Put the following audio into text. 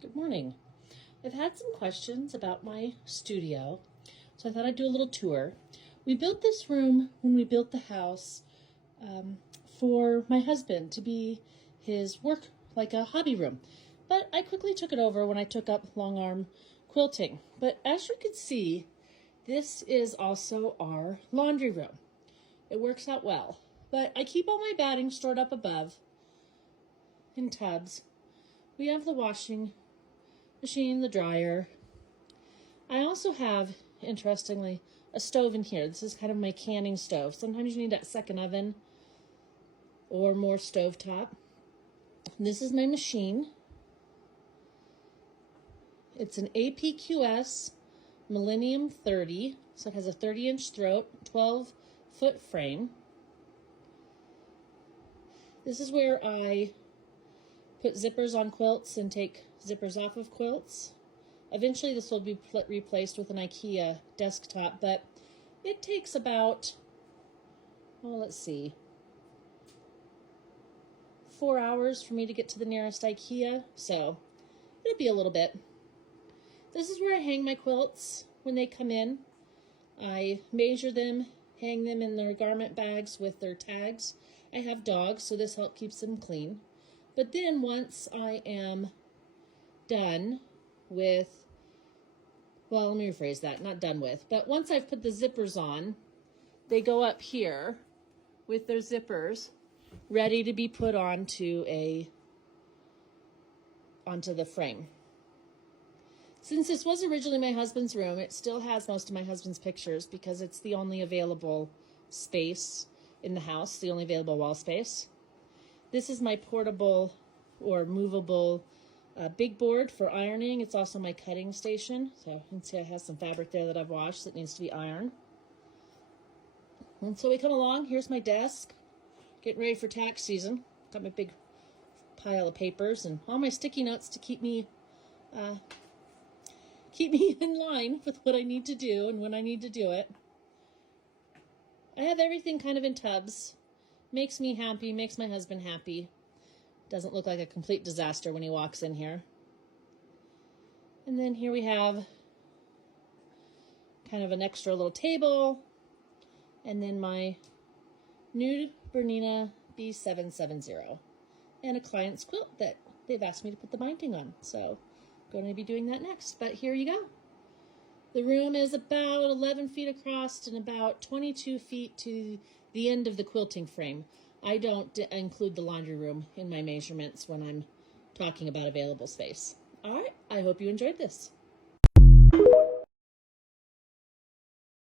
Good morning. I've had some questions about my studio, so I thought I'd do a little tour. We built this room when we built the house for my husband to be his work, like a hobby room. But I quickly took it over when I took up long arm quilting. But as you can see, this is also our laundry room. It works out well. But I keep all my batting stored up above in tubs. We have the washing machine, the dryer. I also have, interestingly, a stove in here. This is kind of my canning stove. Sometimes you need that second oven or more stovetop. This is my machine. It's an APQS Millennium 30, so it has a 30-inch throat, 12-foot frame. This is where I put zippers on quilts and take zippers off of quilts. Eventually this will be replaced with an IKEA desktop, but it takes about, let's see, 4 hours for me to get to the nearest IKEA, so it'll be a little bit. This is where I hang my quilts when they come in. I measure them, hang them in their garment bags with their tags. I have dogs, so this helps keeps them clean. But then once I am done with, let me rephrase that, not done with, but once I've put the zippers on, they go up here with their zippers ready to be put onto the frame. Since this was originally my husband's room, it still has most of my husband's pictures because it's the only available space in the house, the only available wall space. This is my portable or movable big board for ironing. It's also my cutting station. So you can see I have some fabric there that I've washed that needs to be ironed. And so we come along. Here's my desk. Getting ready for tax season. Got my big pile of papers and all my sticky notes to keep me in line with what I need to do and when I need to do it. I have everything kind of in tubs. Makes me happy, makes my husband happy. Doesn't look like a complete disaster when he walks in here. And then here we have kind of an extra little table. And then my nude Bernina B770. And a client's quilt that they've asked me to put the binding on. So I'm going to be doing that next. But here you go. The room is about 11 feet across and about 22 feet to the end of the quilting frame. I don't include the laundry room in my measurements when I'm talking about available space. All right, I hope you enjoyed this.